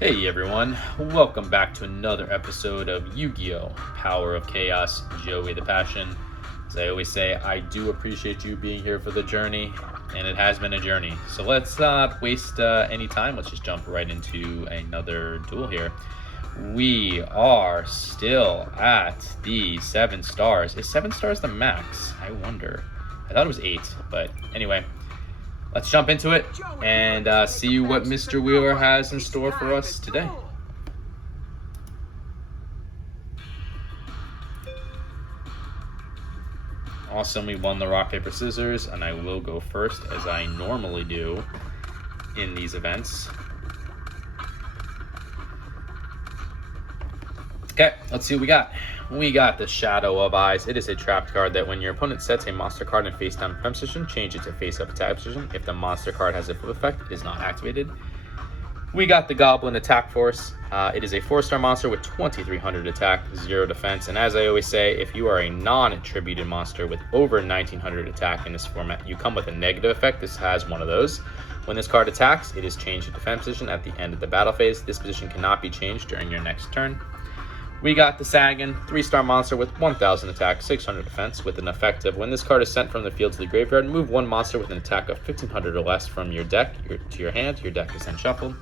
Hey everyone, welcome back to another episode of Yu-Gi-Oh! Power of Chaos, Joey the Passion. As I always say, I do appreciate you being here for the journey, and it has been a journey. So let's not waste any time, let's just jump right into another duel here. We are still at the 7 stars. Is 7 stars the max? I wonder. I thought it was 8, but anyway. Let's jump into it and see what Mr. Wheeler has in store for us today. Awesome, we won the rock, paper, scissors, and I will go first as I normally do in these events. Okay, let's see what we got. We got the Shadow of Eyes. It is a trapped card that when your opponent sets a monster card in face down defense position, change it to face up attack position. If the monster card has a flip effect, it is not activated. We got the Goblin Attack Force. It is a 4-star monster with 2300 attack, 0 defense. And as I always say, if you are a non-attributed monster with over 1900 attack in this format, you come with a negative effect. This has one of those. When this card attacks, it is changed to defense position at the end of the battle phase. This position cannot be changed during your next turn. We got the Sagan, 3-star monster with 1000 attack, 600 defense, with an effect of when this card is sent from the field to the graveyard, move one monster with an attack of 1500 or less from your deck to your hand. Your deck is then shuffled.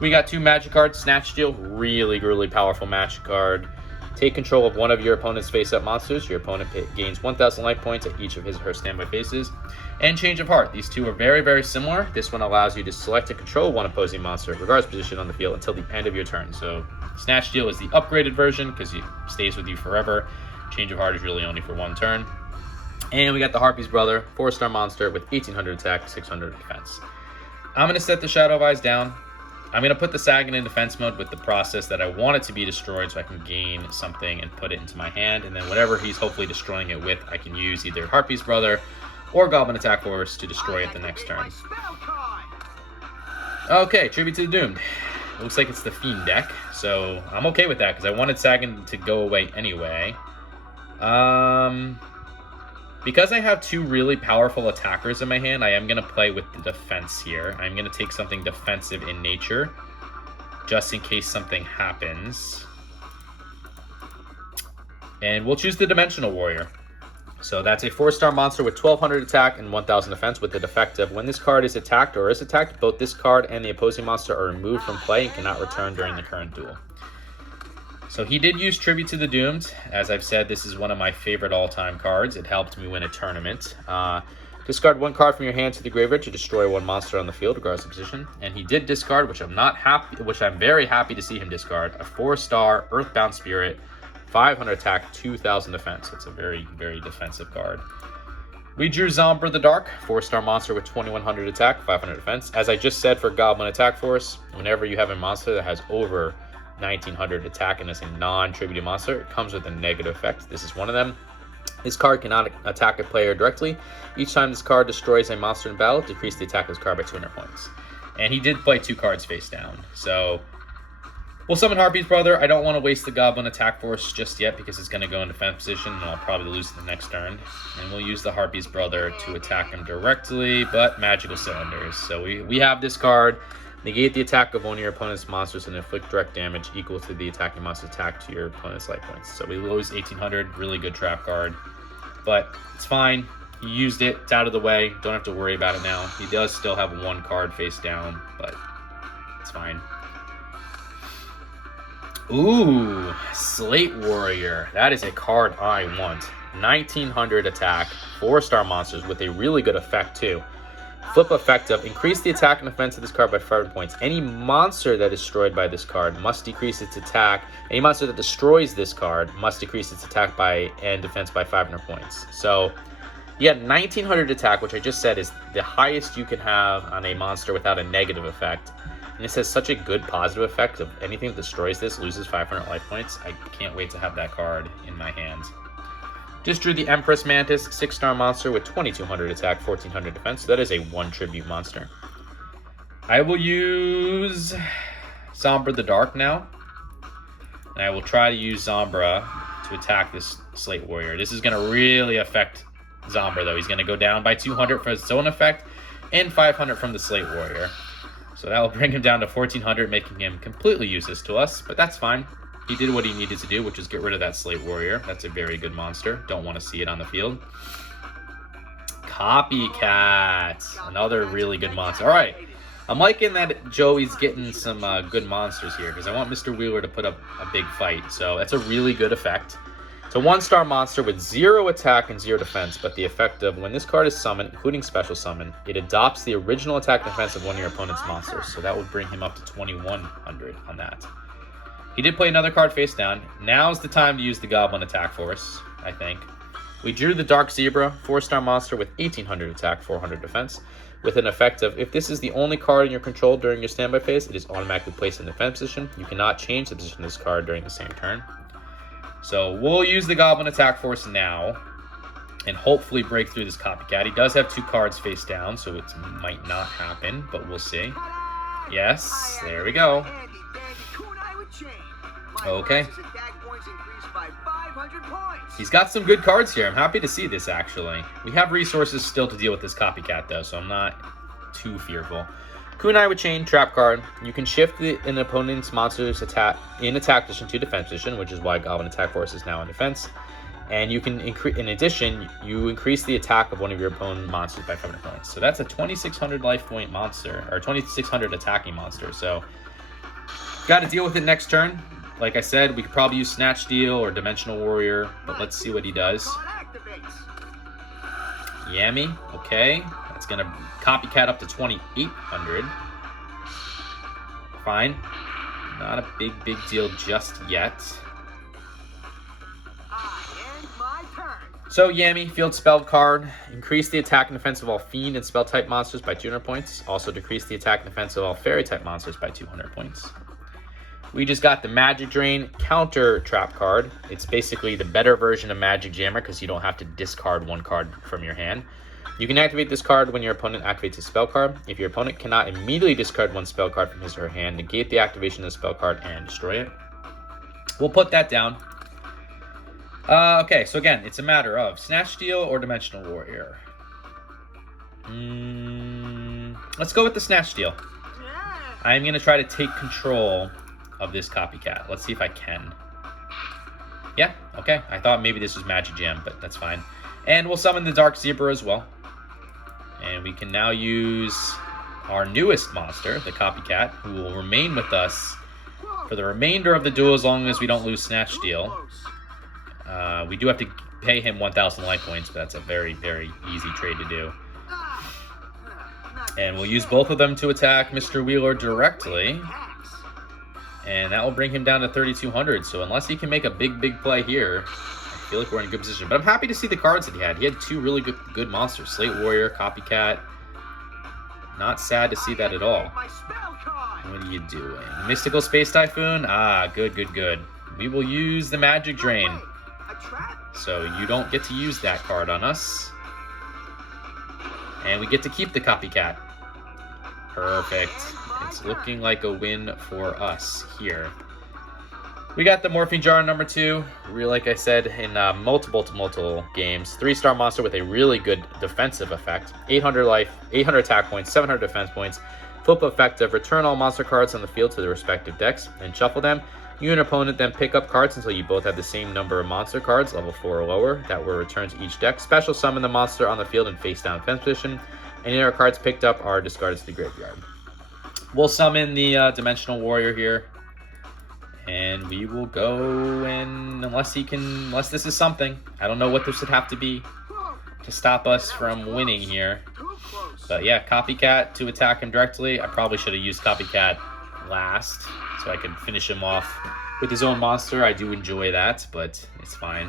We got 2 magic cards, Snatch Steal, really powerful magic card. Take control of one of your opponent's face-up monsters. Your opponent gains 1000 life points at each of his or her standby phases. And Change of Heart. These two are very similar. This one allows you to select and control one opposing monster, regardless of position on the field, until the end of your turn. So Snatch Steal is the upgraded version because it stays with you forever. Change of Heart is really only for one turn. And we got the Harpy's Brother, 4-star monster with 1800 attack, 600 defense. I'm going to set the Shadow of Eyes down. I'm going to put the Sagan in defense mode with the process that I want it to be destroyed so I can gain something and put it into my hand. And then whatever he's hopefully destroying it with, I can use either Harpy's Brother or Goblin Attack Force to destroy it the next turn. Okay, Tribute to the Doomed. It looks like it's the Fiend deck, so I'm okay with that because I wanted Sagan to go away anyway. Because I have 2 really powerful attackers in my hand, I am going to play with the defense here. I'm going to take something defensive in nature, just in case something happens. And we'll choose the Dimensional Warrior. So that's a 4-star monster with 1200 attack and 1000 defense with the defect of when this card is attacked or is attacked, both this card and the opposing monster are removed from play and cannot return during the current duel. So he did use Tribute to the Doomed. As I've said, this is one of my favorite all-time cards. It helped me win a tournament. Discard 1 card from your hand to the graveyard to destroy 1 monster on the field, regardless of position. And he did discard, which I'm very happy to see him discard, a 4-star Earthbound Spirit, 500 attack, 2000 defense. It's a very defensive card. We drew Zombra the Dark, 4-star monster with 2100 attack, 500 defense. As I just said for Goblin Attack Force, whenever you have a monster that has over 1900 attack and is a non-tributed monster, it comes with a negative effect. This is one of them. This card cannot attack a player directly. Each time this card destroys a monster in battle, decrease the attack of this card by 200 points. And he did play 2 cards face down. So we'll summon Harpy's Brother. I don't want to waste the Goblin Attack Force just yet because it's going to go in defense position and I'll probably lose the next turn. And we'll use the Harpy's Brother to attack him directly, but magical cylinders. So we have this card. Negate the attack of one of your opponent's monsters and inflict direct damage equal to the attacking monster's attack to your opponent's life points. So we lose 1800, really good trap card. But it's fine. He used it. It's out of the way. Don't have to worry about it now. He does still have 1 card face down, but it's fine. Ooh, Slate Warrior. That is a card I want. 1900 attack, 4-star monsters with a really good effect too. Flip effect of increase the attack and defense of this card by 500 points. Any monster that is destroyed by this card must decrease its attack. Any monster that destroys this card must decrease its attack by and defense by 500 points. So you got 1900 attack, which I just said is the highest you can have on a monster without a negative effect. And this has such a good positive effect of anything that destroys this loses 500 life points. I can't wait to have that card in my hands. Just drew the Empress Mantis, 6-star monster with 2200 attack, 1400 defense. So that is a 1 tribute monster. I will use Zombra the Dark now. And I will try to use Zombra to attack this Slate Warrior. This is going to really affect Zombra, though. He's going to go down by 200 for his own effect and 500 from the Slate Warrior. So that will bring him down to 1400, making him completely useless to us, but that's fine. He did what he needed to do, which is get rid of that Slate Warrior. That's a very good monster. Don't want to see it on the field. Copycat. Another really good monster. All right. I'm liking that Joey's getting some good monsters here because I want Mr. Wheeler to put up a big fight. So that's a really good effect. It's a 1-star monster with 0 attack and 0 defense, but the effect of when this card is summoned, including special summon, it adopts the original attack and defense of one of your opponent's monsters. So that would bring him up to 2100 on that. He did play another card face down. Now's the time to use the Goblin Attack Force, I think. We drew the Dark Zebra, 4-star monster with 1800 attack, 400 defense, with an effect of if this is the only card in your control during your standby phase, it is automatically placed in the defense position. You cannot change the position of this card during the same turn. So we'll use the Goblin Attack Force now and hopefully break through this Copycat. He does have 2 cards face down, so it might not happen, but we'll see. Yes, there we go. Okay. He's got some good cards here. I'm happy to see this, actually. We have resources still to deal with this Copycat, though, so I'm not too fearful. Kunai with Chain, trap card. You can shift an opponent's monster's attack position to defense position, which is why Goblin Attack Force is now in defense. And you can in addition, you increase the attack of one of your opponent monsters by 500 points. So that's a 2600 life point monster, or 2600 attacking monster. So got to deal with it next turn. Like I said, we could probably use Snatch Steal or Dimensional Warrior, but let's see what he does. Yammy, okay. That's going to Copycat up to 2800. Fine. Not a big deal just yet. So Yammy, field spell card. Increase the attack and defense of all Fiend and spell type monsters by 200 points. Also decrease the attack and defense of all Fairy type monsters by 200 points. We just got the Magic Drain counter trap card. It's basically the better version of Magic Jammer because you don't have to discard 1 card from your hand. You can activate this card when your opponent activates a spell card. If your opponent cannot immediately discard 1 spell card from his or her hand, negate the activation of the spell card and destroy it. We'll put that down. Okay, so again, it's a matter of Snatch Steal or Dimensional Warrior. Let's go with the Snatch Steal. I'm going to try to take control of this Copycat. Let's see if I can. Yeah, okay. I thought maybe this was Magic Jam, but that's fine. And we'll summon the Dark Zebra as well. And we can now use our newest monster, the Copycat, who will remain with us for the remainder of the duel as long as we don't lose Snatch Steal. We do have to pay him 1,000 life points, but that's a very easy trade to do. And we'll use both of them to attack Mr. Wheeler directly. And that will bring him down to 3,200. So unless he can make a big play here, I feel like we're in a good position. But I'm happy to see the cards that he had. He had 2 really good monsters. Slate Warrior, Copycat. Not sad to see that at all. What are you doing? Mystical Space Typhoon? Ah, good. We will use the Magic Drain. So you don't get to use that card on us. And we get to keep the Copycat. Perfect. It's looking like a win for us here. We got the Morphine Jar number 2. Really, like I said, in multiple games. 3-star monster with a really good defensive effect. 800 life, 800 attack points, 700 defense points. Flip effect of return all monster cards on the field to their respective decks and shuffle them. You and opponent then pick up cards until you both have the same number of monster cards, level 4 or lower, that were returned to each deck. Special summon the monster on the field in face down defense position. Any other cards picked up are discarded to the graveyard. We'll summon the Dimensional Warrior here. And we will go in unless this is something. I don't know what this would have to be to stop us from winning here. But yeah, Copycat to attack him directly. I probably should have used Copycat last so I could finish him off with his own monster. I do enjoy that, but it's fine.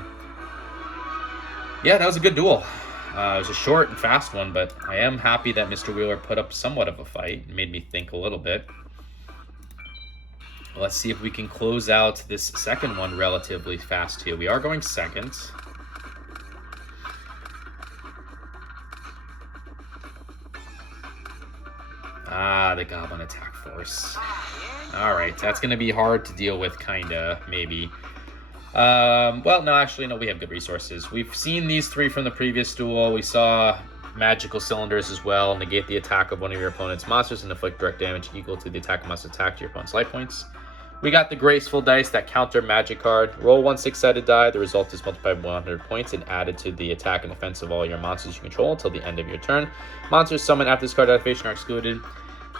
Yeah, that was a good duel. It was a short and fast one, but I am happy that Mr. Wheeler put up somewhat of a fight. It made me think a little bit. Let's see if we can close out this second one relatively fast too. We are going second. Ah, the Goblin Attack Force. Alright, that's going to be hard to deal with, kinda, maybe. Well, no, actually, no, we have good resources. We've seen these 3 from the previous duel. We saw magical cylinders as well. Negate the attack of one of your opponent's monsters and inflict direct damage equal to the attack monster attack to your opponent's life points. We got the graceful dice that counter magic card. Roll one 6-sided die. The result is multiplied by 100 points and added to the attack and defense of all your monsters you control until the end of your turn. Monsters summoned after this card activation are excluded.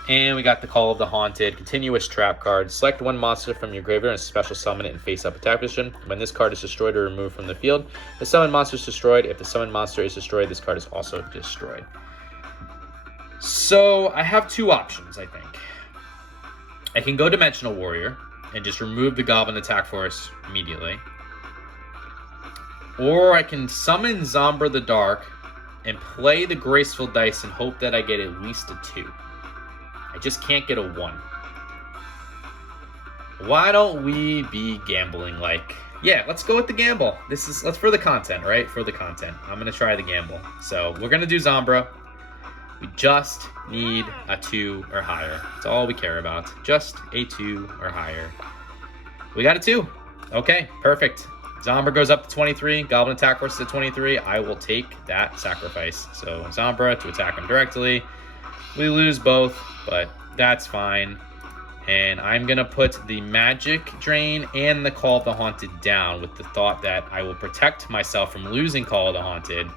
And we got the Call of the Haunted, continuous trap card. Select one monster from your graveyard and special summon it in face-up attack position. When this card is destroyed or removed from the field, the summoned monster is destroyed. If the summoned monster is destroyed, this card is also destroyed. So I have two options, I think. I can go Dimensional Warrior and just remove the Goblin attack force immediately. Or I can summon Zombra the Dark and play the Graceful Dice and hope that I get at least a 2. I just can't get a 1. Why don't we be gambling like... Yeah, let's go with the gamble. Let's for the content, right? For the content. I'm going to try the gamble. So we're going to do Zombra. We just need a 2 or higher. That's all we care about. Just a 2 or higher. We got a 2. Okay, perfect. Zombra goes up to 23. Goblin attack force to 23. I will take that sacrifice. So Zombra to attack him directly. We lose both, but that's fine. And I'm going to put the Magic Drain and the Call of the Haunted down with the thought that I will protect myself from losing Call of the Haunted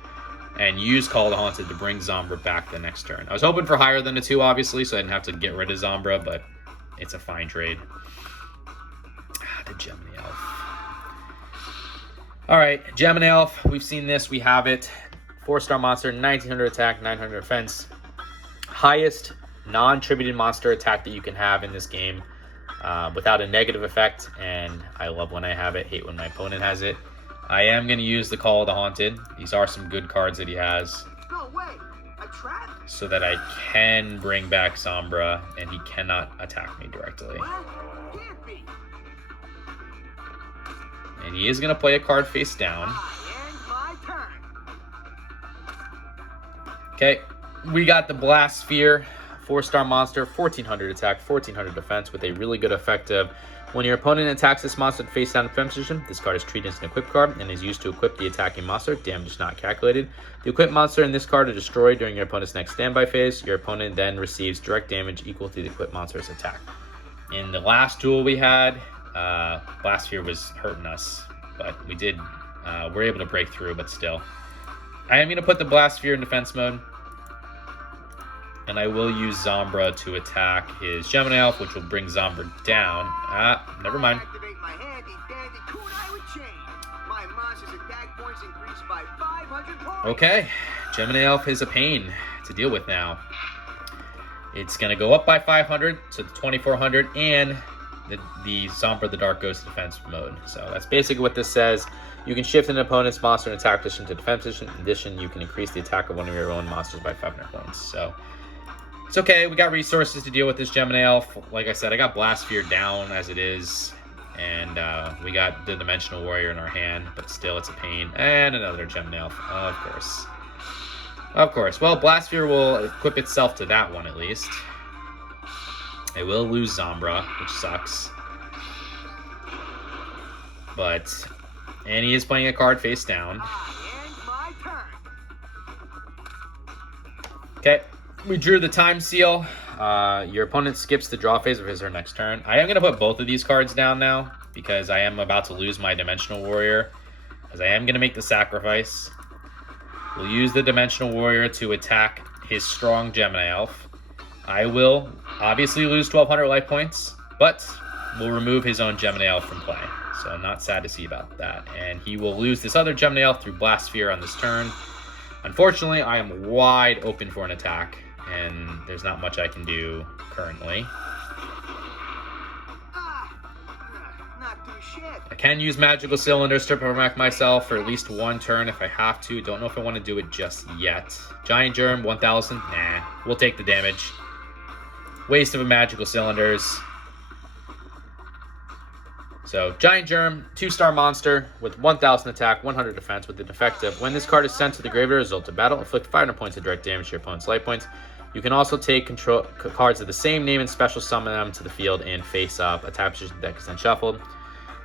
and use Call of the Haunted to bring Zombra back the next turn. I was hoping for higher than a 2, obviously, so I didn't have to get rid of Zombra, but it's a fine trade. The Gemini Elf. All right, Gemini Elf. We've seen this. We have it. 4-star monster, 1900 attack, 900 defense. Highest non-tributed monster attack that you can have in this game without a negative effect, and I love when I have it, hate when my opponent has it. I am going to use the Call of the Haunted. These are some good cards that he has. No way. A trap? So that I can bring back Zombra, and he cannot attack me directly. What? Can't be. And he is going to play a card face down. End my turn. Okay, we got the Blast Sphere. 4-star monster, 1400 attack, 1400 defense with a really good effect of when your opponent attacks this monster face down in defense position, this card is treated as an equip card and is used to equip the attacking monster. Damage is not calculated. The equipped monster in this card is destroyed during your opponent's next standby phase. Your opponent then receives direct damage equal to the equipped monster's attack. In the last duel we had, Blast Sphere was hurting us, but we're able to break through, but still. I am going to put the Blast Sphere in defense mode. And I will use Zombra to attack his Gemini Elf, which will bring Zombra down. Never mind. Activate my handy dandy kunai with chain. My monster's attack points increased by 500 points. Okay, Gemini Elf is a pain to deal with now. It's going to go up by 500 to 2400, and the Zombra the Dark goes to defense mode. So that's basically what this says. You can shift an opponent's monster and attack position to defense position. In addition, you can increase the attack of one of your own monsters by 500 points. So it's okay. We got resources to deal with this Gemini Elf. Like I said, I got Blast Sphere down as it is. And we got the Dimensional Warrior in our hand. But still, it's a pain. And another Gemini Elf. Of course. Of course. Well, Blast Sphere will equip itself to that one at least. I will lose Zombra, which sucks. And he is playing a card face down. Okay. We drew the Time Seal. Your opponent skips the draw phase of his or her next turn. I am going to put both of these cards down now because I am about to lose my Dimensional Warrior. As I am going to make the sacrifice. We'll use the Dimensional Warrior to attack his strong Gemini Elf. I will obviously lose 1200 life points, but we'll remove his own Gemini Elf from play. So I'm not sad to see about that. And he will lose this other Gemini Elf through Blast Sphere on this turn. Unfortunately, I am wide open for an attack, and there's not much I can do currently. Not do shit. I can use Magical Cylinders to protect myself for at least one turn if I have to. Don't know if I want to do it just yet. Giant Germ, 1000. Nah, we'll take the damage. Waste of a Magical Cylinders. So, Giant Germ, 2-star monster with 1000 attack, 100 defense with the defective. When this card is sent to the graveyard, result of battle, inflict 500 points of direct damage to your opponent's life points. You can also take control cards of the same name and special summon them to the field and face up. Attack position deck is then shuffled.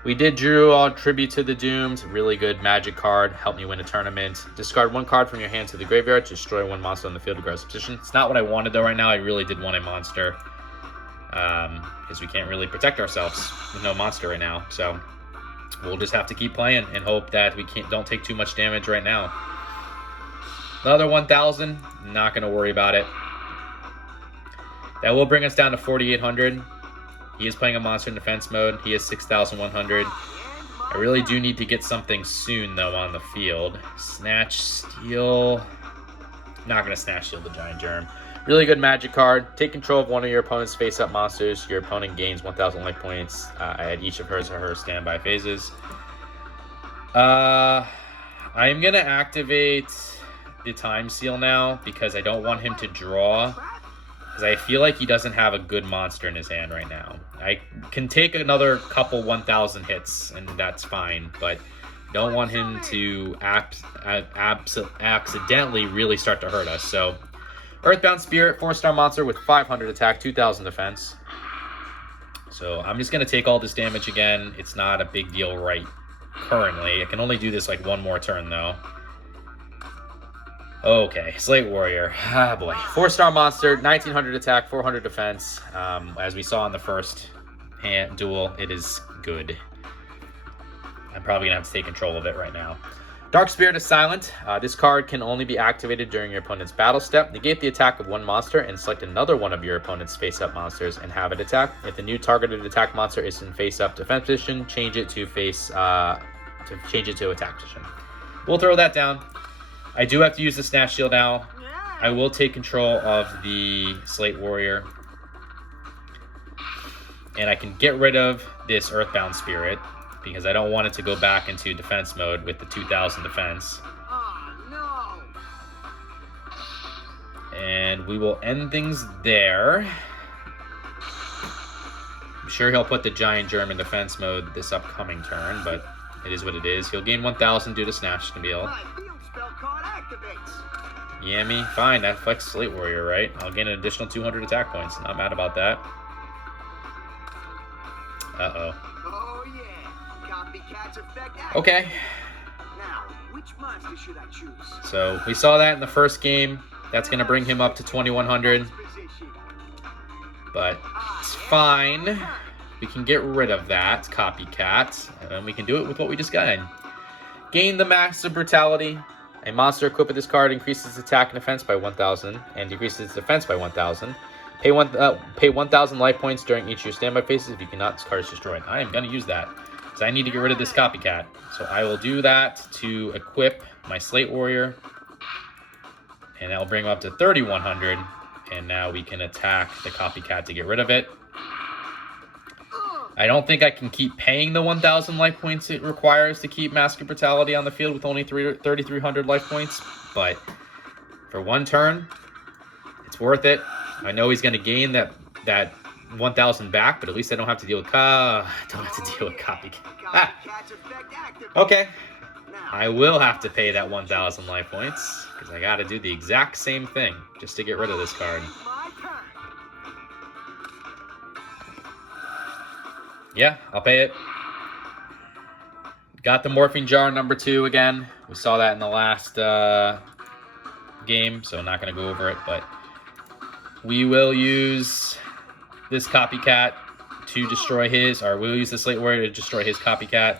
We did draw Tribute to the Doomed. Really good magic card. Helped me win a tournament. Discard 1 card from your hand to the graveyard. Destroy 1 monster on the field regardless of position. It's not what I wanted though right now. I really did want a monster. Because we can't really protect ourselves with no monster right now. So we'll just have to keep playing and hope that we don't take too much damage right now. Another 1,000. Not going to worry about it. That will bring us down to 4,800. He is playing a monster in defense mode. He is 6,100. I really do need to get something soon, though, on the field. Snatch, Steal. Not going to Snatch, Steal the Giant Germ. Really good magic card. Take control of one of your opponent's face-up monsters. Your opponent gains 1,000 life points at each of hers or her standby phases. I am going to activate the Time Seal now because I don't want him to draw. Because I feel like he doesn't have a good monster in his hand right now. I can take another couple 1,000 hits, and that's fine. But don't want him to accidentally really start to hurt us. So, Earthbound Spirit, 4-star monster with 500 attack, 2,000 defense. So I'm just going to take all this damage again. It's not a big deal right currently. I can only do this like one more turn, though. Okay, Slate Warrior. Ah, boy. 4-star monster, 1,900 attack, 400 defense. As we saw in the first duel, it is good. I'm probably going to have to take control of it right now. Dark Spirit is silent. This card can only be activated during your opponent's battle step. Negate the attack of one monster and select another one of your opponent's face-up monsters and have it attack. If the new targeted attack monster is in face-up defense position, change it to attack position. We'll throw that down. I do have to use the Snatch Shield now. I will take control of the Slate Warrior. And I can get rid of this Earthbound Spirit because I don't want it to go back into defense mode with the 2,000 defense. And we will end things there. I'm sure he'll put the Giant Germ in defense mode this upcoming turn, but it is what it is. He'll gain 1,000 due to Snatch Steal. Yummy. Fine, that flex Slate Warrior, right? I'll gain an additional 200 attack points. Not mad about that. Uh-oh. Oh, yeah. Copycat's effect. Okay. Now, which monster should I choose? So, we saw that in the first game. That's going to bring him up to 2,100. But it's fine. We can get rid of that Copycat. And then we can do it with what we just got. Gain the Massive Brutality. A monster equipped with this card increases its attack and defense by 1,000 and decreases its defense by 1,000. Pay 1,000 life points during each of your standby phases. If you cannot, this card is destroyed. I am going to use that because I need to get rid of this Copycat. So I will do that to equip my Slate Warrior. And that will bring him up to 3,100. And now we can attack the Copycat to get rid of it. I don't think I can keep paying the 1,000 life points it requires to keep Massive Brutality on the field with only 3,300 life points. But for one turn, it's worth it. I know he's going to gain that 1,000 back, but at least I don't have to deal with Copycat. Ah. Okay. I will have to pay that 1,000 life points because I got to do the exact same thing just to get rid of this card. Yeah, I'll pay it. Got the Morphing Jar number 2 again. We saw that in the last game, so I'm not going to go over it, but we will use this Copycat to destroy his, or we'll use the Slate Warrior to destroy his Copycat.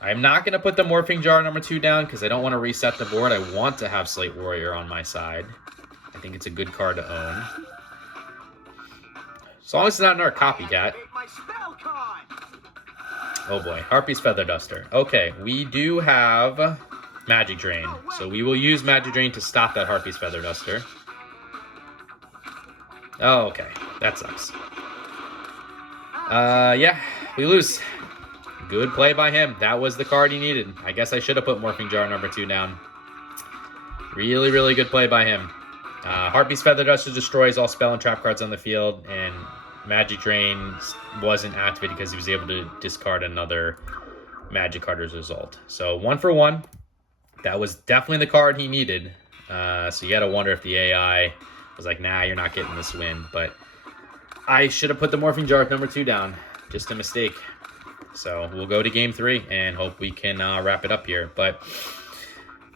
I'm not going to put the Morphing Jar number 2 down because I don't want to reset the board. I want to have Slate Warrior on my side. I think it's a good card to own. As long as it's not in our Copycat. Oh boy, Harpy's Feather Duster. Okay, we do have Magic Drain. So we will use Magic Drain to stop that Harpy's Feather Duster. Oh, okay. That sucks. Yeah, we lose. Good play by him. That was the card he needed. I guess I should have put Morphing Jar number 2 down. Really, really good play by him. Harpy's Feather Duster destroys all spell and trap cards on the field, and Magic Drain wasn't activated because he was able to discard another Magic card as a result. So 1 for 1. That was definitely the card he needed. So you got to wonder if the AI was like, nah, you're not getting this win. But I should have put the Morphing Jar number 2 down. Just a mistake. So we'll go to game 3 and hope we can wrap it up here. But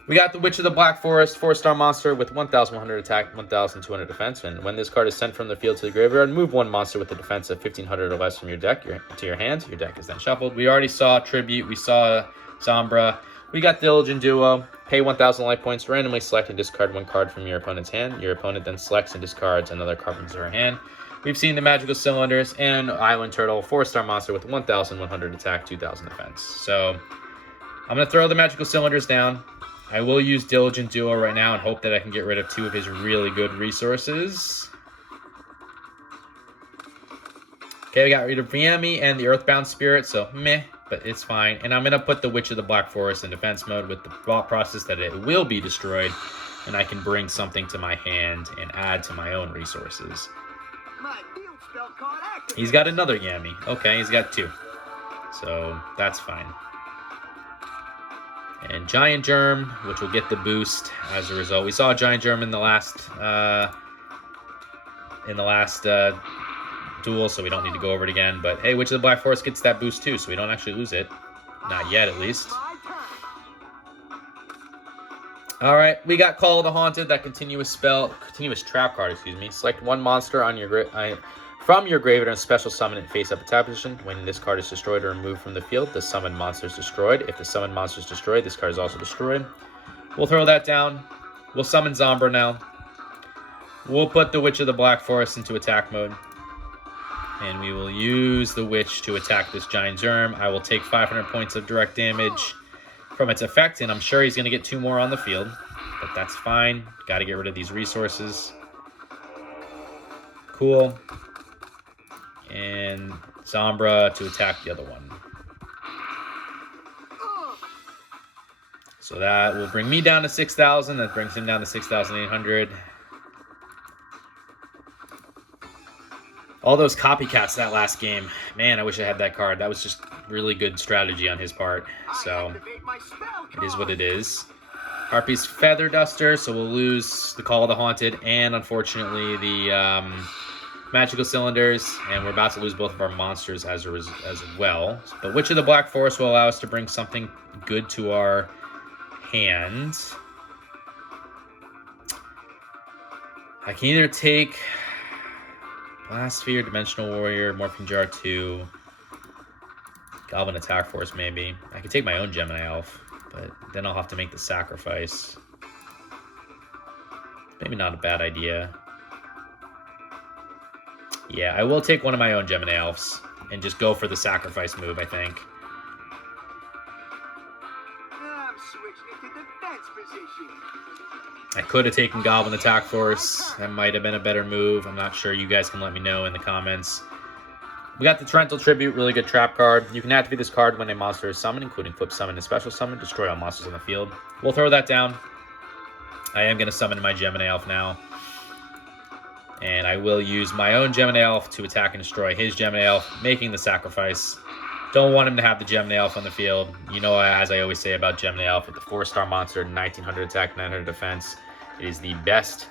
we got the Witch of the Black Forest, 4-star monster with 1,100 attack, 1,200 defense. And when this card is sent from the field to the graveyard, move one monster with a defense of 1,500 or less from your deck to your hand. Your deck is then shuffled. We already saw Tribute. We saw Sombra. We got Diligent Duo. Pay 1,000 life points. Randomly select and discard one card from your opponent's hand. Your opponent then selects and discards another card from their hand. We've seen the Magical Cylinders and Island Turtle, 4-star monster with 1,100 attack, 2,000 defense. So I'm going to throw the Magical Cylinders down. I will use Diligent Duo right now and hope that I can get rid of 2 of his really good resources. Okay, we got rid of Riemi and the Earthbound Spirit, so meh, but it's fine. And I'm going to put the Witch of the Black Forest in defense mode with the thought process that it will be destroyed, and I can bring something to my hand and add to my own resources. My field spell card activates. He's got another Yami. Okay, he's got 2. So that's fine. And Giant Germ, which will get the boost as a result. We saw Giant Germ in the last duel, so we don't need to go over it again. But hey, Witch of the Black Forest gets that boost too, so we don't actually lose it. Not yet, at least. All right, we got Call of the Haunted, that continuous trap card, excuse me. Select one monster on your from your graveyard and special summon it face up attack position. When this card is destroyed or removed from the field, the summoned monster is destroyed. If the summoned monster is destroyed, this card is also destroyed. We'll throw that down. We'll summon Zombra now. We'll put the Witch of the Black Forest into attack mode. And we will use the Witch to attack this Giant Germ. I will take 500 points of direct damage from its effect, and I'm sure he's going to get 2 more on the field. But that's fine. Got to get rid of these resources. Cool. And Zombra to attack the other one. So that will bring me down to 6,000. That brings him down to 6,800. All those copycats that last game. Man, I wish I had that card. That was just really good strategy on his part. So it is what it is. Harpy's Feather Duster, so we'll lose the Call of the Haunted and unfortunately the Magical Cylinders, and we're about to lose both of our monsters as well. But Witch of the Black Forest will allow us to bring something good to our hand. I can either take Blast Sphere, Dimensional Warrior, Morphing Jar 2, Goblin Attack Force maybe. I could take my own Gemini Elf, but then I'll have to make the sacrifice. Maybe not a bad idea. Yeah, I will take one of my own Gemini Elves and just go for the sacrifice move, I think. I'm switching into defense position. I could have taken Goblin Attack Force. That might have been a better move. I'm not sure. You guys can let me know in the comments. We got the Torrential Tribute, really good trap card. You can activate this card when a monster is summoned, including Flip Summon and Special Summon. Destroy all monsters on the field. We'll throw that down. I am going to summon my Gemini Elf now. And I will use my own Gemini Elf to attack and destroy his Gemini Elf, making the sacrifice. Don't want him to have the Gemini Elf on the field. You know, as I always say about Gemini Elf, with the 4-star monster, 1,900 attack, 900 defense. It is the best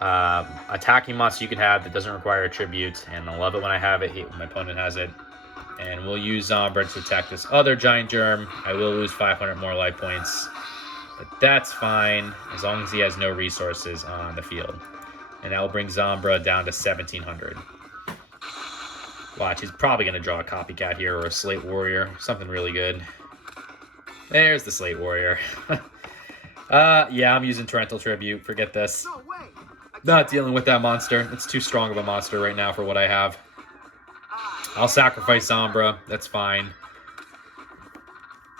attacking monster you can have that doesn't require a tribute. And I love it when I have it, hate when my opponent has it. And we'll use Zombra to attack this other Giant Germ. I will lose 500 more life points. But that's fine, as long as he has no resources on the field. And that will bring Zombra down to 1,700. Watch, he's probably going to draw a Copycat here or a Slate Warrior. Something really good. There's the Slate Warrior. Yeah, I'm using Torrential Tribute. Forget this. No way. Not dealing with that monster. It's too strong of a monster right now for what I have. I'll sacrifice Zombra. That's fine.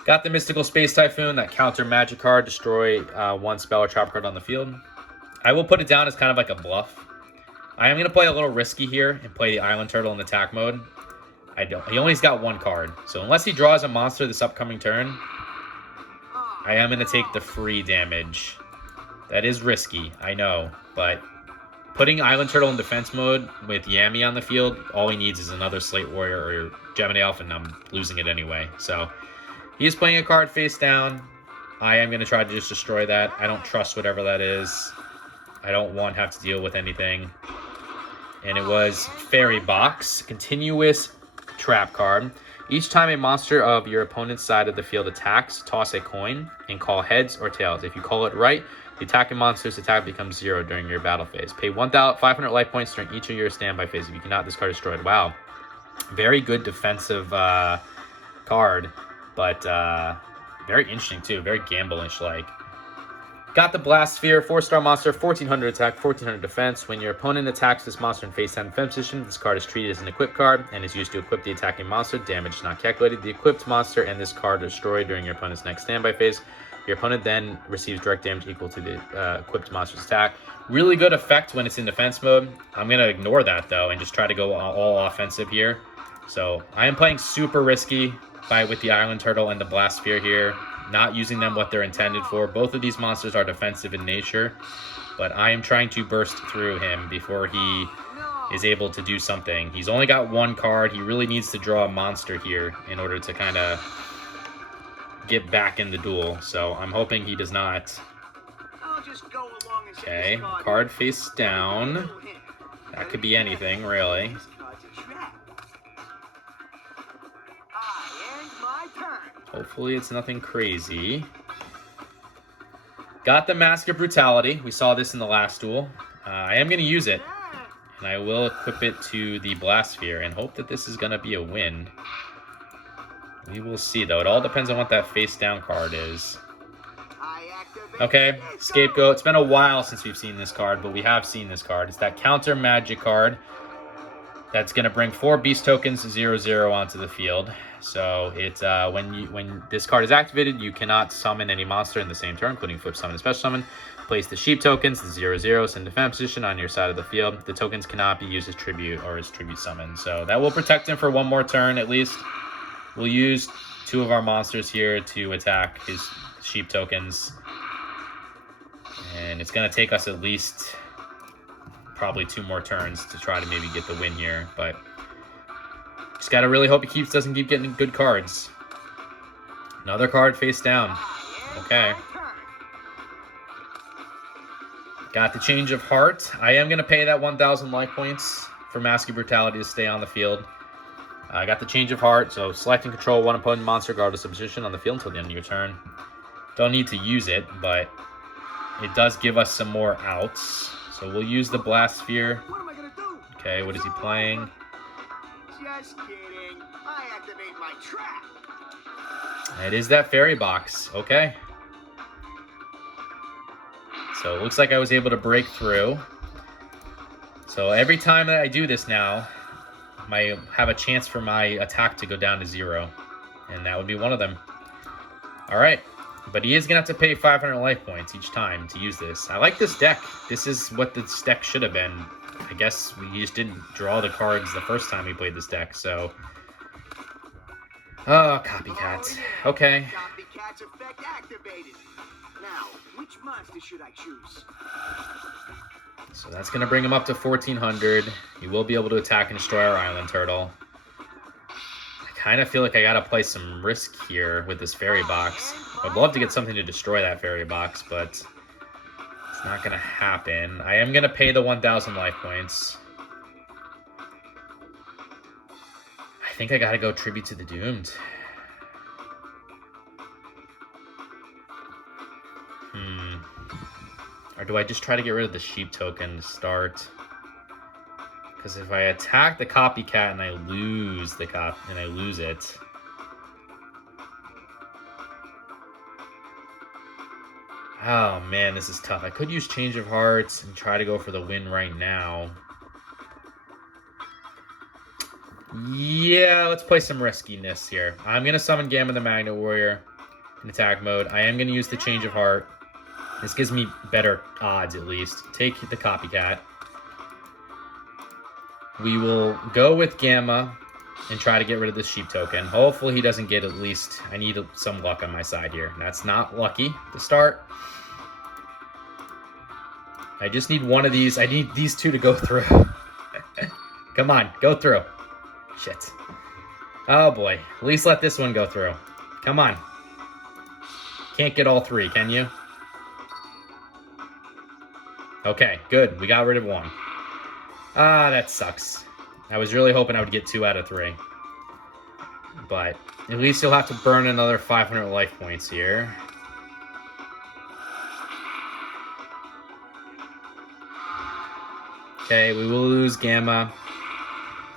Got the Mystical Space Typhoon, that counter magic card. Destroy one spell or trap card on the field. I will put it down as kind of like a bluff. I am going to play a little risky here and play the Island Turtle in attack mode. He only's got 1 card. So unless he draws a monster this upcoming turn, I am going to take the free damage. That is risky, I know. But putting Island Turtle in defense mode with Yami on the field, all he needs is another Slate Warrior or Gemini Elf, and I'm losing it anyway. So he is playing a card face down. I am going to try to just destroy that. I don't trust whatever that is. I don't want to have to deal with anything. And it was Fairy Box, continuous trap card. Each time a monster of your opponent's side of the field attacks, toss a coin and call heads or tails. If you call it right, the attacking monster's attack becomes 0 during your battle phase. Pay 1,500 life points during each of your standby phases. If you cannot, this card is destroyed. Wow. Very good defensive card, but very interesting too. Very gamble-ish like. Got the Blast Sphere, 4-star monster, 1400 attack, 1400 defense. When your opponent attacks this monster in face-down defense position, this card is treated as an equip card and is used to equip the attacking monster. Damage not calculated. The equipped monster and this card are destroyed during your opponent's next standby phase. Your opponent then receives direct damage equal to the equipped monster's attack. Really good effect when it's in defense mode. I'm going to ignore that though and just try to go all offensive here. So I am playing super risky with the Island Turtle and the Blast Sphere here. Not using them what they're intended for. Both of these monsters are defensive in nature, but I am trying to burst through him before he is able to do something. He's only got one card. He really needs to draw a monster here in order to kind of get back in the duel. So I'm hoping he does not. Okay, card face down. That could be anything, really. Hopefully it's nothing crazy. Got the Mask of Brutality. We saw this in the last duel. I am going to use it. And I will equip it to the Blast Sphere and hope that this is going to be a win. We will see, though. It all depends on what that face-down card is. Okay, Scapegoat. It's been a while since we've seen this card, but we have seen this card. It's that counter magic card that's going to bring 4 beast tokens 0/0 onto the field. So it's when this card is activated, you cannot summon any monster in the same turn, including flip summon and special summon. Place the sheep tokens, the 0/0s in defense position on your side of the field. The tokens cannot be used as tribute or as tribute summon. So that will protect him for one more turn at least. We'll use 2 of our monsters here to attack his sheep tokens. And it's going to take us at least probably 2 more turns to try to maybe get the win here, but just gotta really hope he doesn't keep getting good cards. Another card face down. Okay. Got the Change of Heart. I am gonna pay that 1,000 life points for Mask of Brutality to stay on the field. I got the Change of Heart, so select and control one opponent monster regardless of position on the field until the end of your turn. Don't need to use it, but it does give us some more outs. So we'll use the Blast Sphere. Okay, what is he playing? Just kidding. I activate my trap. It is that fairy box. Okay. So it looks like I was able to break through. So every time that I do this now, I have a chance for my attack to go down to 0. And that would be one of them. Alright. But he is going to have to pay 500 life points each time to use this. I like this deck. This is what this deck should have been. I guess we just didn't draw the cards the first time we played this deck, so... Oh, Copycat. Okay. Copycat's effect activated. Now, which monster should I choose? So that's going to bring him up to 1,400. He will be able to attack and destroy our Island Turtle. I kind of feel like I got to play some risk here with this fairy box. I'd love to get something to destroy that fairy box, but it's not going to happen. I am going to pay the 1,000 life points. I think I got to go Tribute to the Doomed. Or do I just try to get rid of the sheep token to start? Because if I attack the Copycat and I lose the I lose it. Oh man, this is tough. I could use Change of Hearts and try to go for the win right now. Yeah, let's play some riskiness here. I'm going to summon Gamma the Magnet Warrior in attack mode. I am going to use the Change of Heart. This gives me better odds, at least. Take the Copycat. We will go with Gamma and try to get rid of this sheep token. Hopefully he doesn't get at least... I need some luck on my side here. That's not lucky to start. I just need one of these. I need these 2 to go through. Come on, go through. Shit. Oh boy. At least let this one go through. Come on. Can't get all 3, can you? Okay, good. We got rid of 1. Ah, that sucks. I was really hoping I would get 2 out of 3. But at least you'll have to burn another 500 life points here. Okay, we will lose Gamma.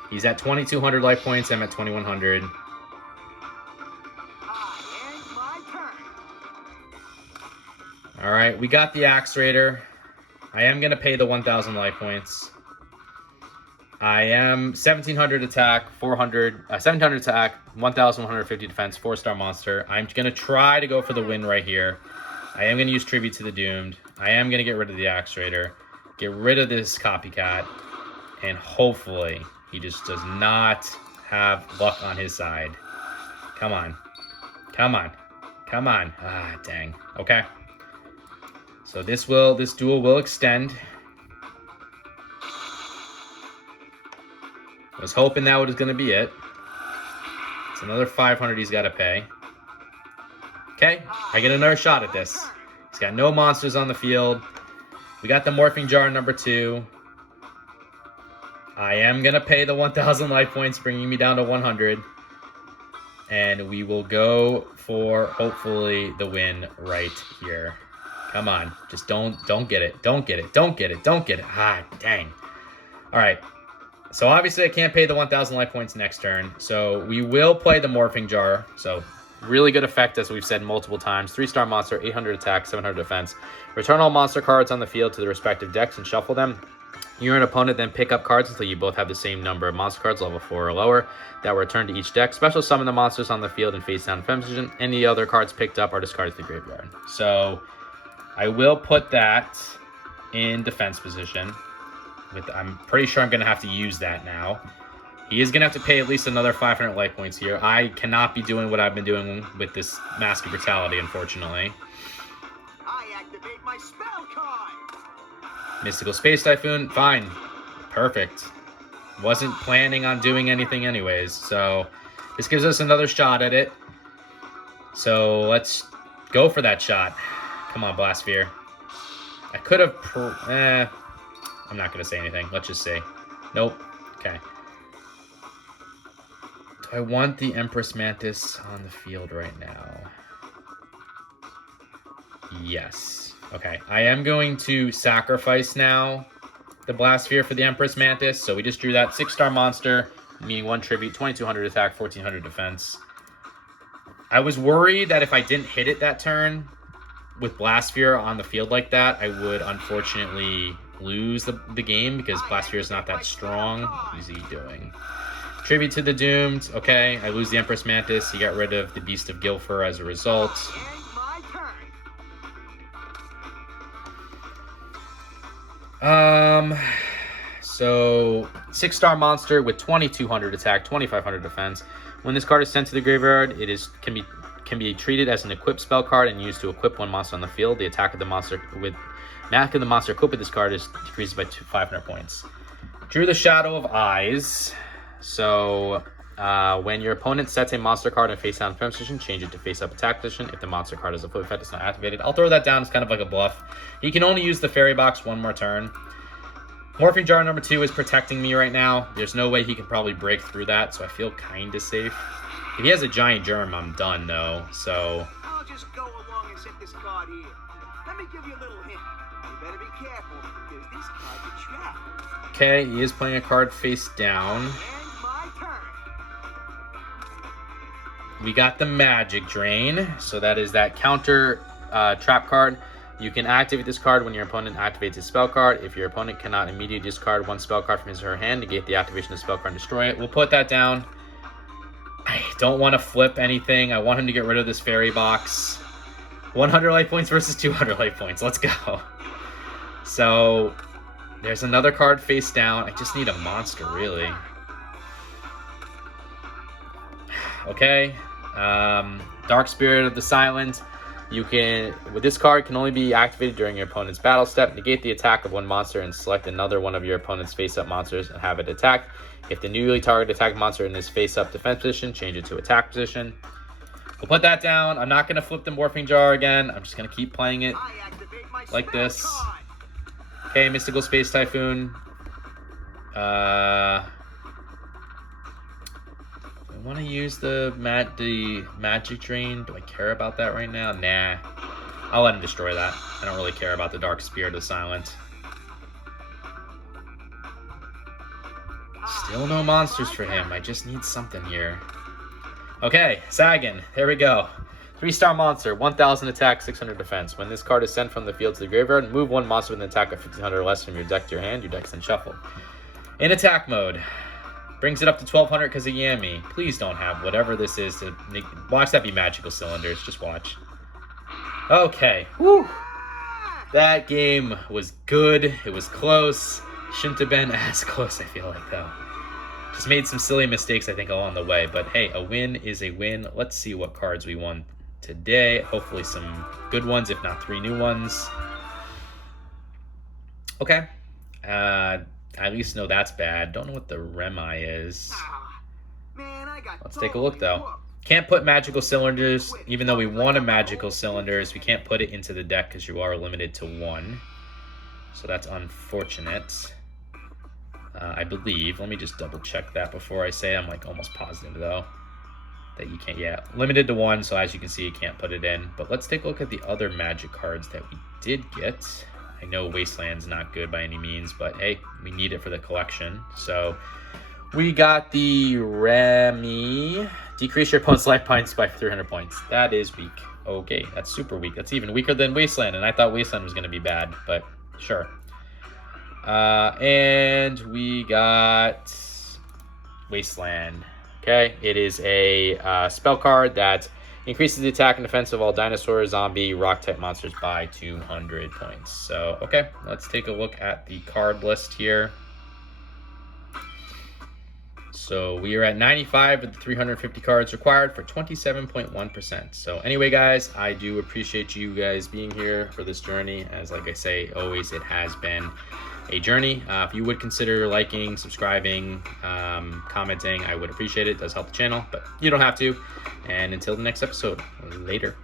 He's at 2,200 life points. I'm at 2,100. All right, we got the Axe Raider. I am going to pay the 1,000 life points. I am 1,700 attack, 1,700 attack, 1,150 defense, 4-star monster. I'm going to try to go for the win right here. I am going to use Tribute to the Doomed. I am going to get rid of the Axe Raider, get rid of this copycat, and hopefully he just does not have luck on his side. Come on. Come on. Come on. Ah, dang. Okay. So this duel will extend. I was hoping that was going to be it. It's another 500 he's got to pay. Okay, I get another shot at this. He's got no monsters on the field. We got the Morphing Jar number 2. I am going to pay the 1,000 life points, bringing me down to 100. And we will go for, hopefully, the win right here. Come on. Just don't get it. Don't get it. Don't get it. Don't get it. Ah, dang. All right. So obviously I can't pay the 1,000 life points next turn. So we will play the Morphing Jar. So really good effect, as we've said multiple times. 3-star monster, 800 attack, 700 defense. Return all monster cards on the field to the respective decks and shuffle them. You and opponent then pick up cards until you both have the same number of monster cards, level 4 or lower, that will return to each deck. Special summon the monsters on the field and face down defense position. Any other cards picked up are discarded to the graveyard. So I will put that in defense position. I'm pretty sure I'm going to have to use that now. He is going to have to pay at least another 500 life points here. I cannot be doing what I've been doing with this Mask of Brutality, unfortunately. I activate my spell card. Mystical Space Typhoon, fine. Perfect. Wasn't planning on doing anything anyways, so this gives us another shot at it. So let's go for that shot. Come on, Blastsphere. I could have... I'm not going to say anything. Let's just say. Nope. Okay. Do I want the Empress Mantis on the field right now? Yes. Okay. I am going to sacrifice now the Blastsphere for the Empress Mantis. So we just drew that 6-star monster, meaning 1 tribute, 2,200 attack, 1,400 defense. I was worried that if I didn't hit it that turn with Blastsphere on the field like that, I would unfortunately lose the game because Blastsphere is not that strong. What is he doing? Tribute to the Doomed. Okay, I lose the Empress Mantis. He got rid of the Beast of Gilfer as a result. So 6-star monster with 2,200 attack, 2,500 defense. When this card is sent to the graveyard, it can be treated as an equipped spell card and used to equip one monster on the field. The attack of the monster with Mask of the monster equipped with this card is decreased by 500 points. Drew the Shadow of Eyes. So when your opponent sets a monster card in face down defense position, change it to face up attack position. If the monster card has a flip effect, it's not activated. I'll throw that down as kind of like a bluff. He can only use the fairy box one more turn. Morphing Jar number 2 is protecting me right now. There's no way he can probably break through that, so I feel kind of safe. If he has a giant germ, I'm done though. So I'll just go along and set this card here. Let me give you a little hint. You better be careful because this card's a trap. okay, he is playing a card face down. And my turn. We got the Magic Drain, so that is that counter trap card. You can activate this card when your opponent activates a spell card. If your opponent cannot immediately discard one spell card from his or her hand, negate the activation of the spell card and destroy it. We'll put that down. I don't want to flip anything. I want him to get rid of this fairy box. 100 life points versus 200 life points. Let's go. So there's another card face down. I just need a monster, really. Okay. Dark Spirit of the Silent. You can, with this card, can only be activated during your opponent's battle step. Negate the attack of one monster and select another one of your opponent's face-up monsters and have it attack. If the newly targeted attack monster in this face-up defense position, change it to attack position. We'll put that down. I'm not going to flip the Morphing Jar again. I'm just going to keep playing it like this. Okay, Mystical Space Typhoon. want to use the magic drain. Do I care about that right now? Nah. I'll let him destroy that. I don't really care about the Dark Spirit of the Silent. Still no monsters for him. I just need something here. Okay, Sagan. There we go. 3-star monster, 1000 attack, 600 defense. When this card is sent from the field to the graveyard, move one monster with an attack of 1500 or less from your deck to your hand. Your deck's then shuffled. In attack mode, brings it up to 1200 because of Yami. Please don't have whatever this is to watch that be magical cylinders. Just watch. Okay. Woo. That game was good. It was close. Shouldn't have been as close, I feel like, though. Just made some silly mistakes, I think, along the way. But hey, a win is a win. Let's see what cards we won today. Hopefully some good ones, if not 3 new ones. Okay. I at least know that's bad. Don't know what the Remi is. Let's take a look, though. Can't put magical cylinders, even though we want a magical cylinders. We can't put it into the deck because you are limited to 1. So that's unfortunate. I believe. Let me just double check that before I say. I'm like almost positive, though, that you can't. Yeah, limited to 1. So as you can see, you can't put it in. But let's take a look at the other magic cards that we did get. I know Wasteland's not good by any means, but hey, we need it for the collection. So we got the Remi. Decrease your opponent's life points by 300 points. That is weak. Okay, that's super weak. That's even weaker than Wasteland, and I thought Wasteland was going to be bad, but sure. And we got Wasteland. Okay, it is a spell card that increases the attack and defense of all dinosaur, zombie, rock-type monsters by 200 points. So, okay, let's take a look at the card list here. So we are at 95 of the 350 cards required for 27.1%. So anyway, guys, I do appreciate you guys being here for this journey. As like I say, always, it has been a journey. If you would consider liking, subscribing, commenting, I would appreciate it. It does help the channel, but you don't have to. And until the next episode, later.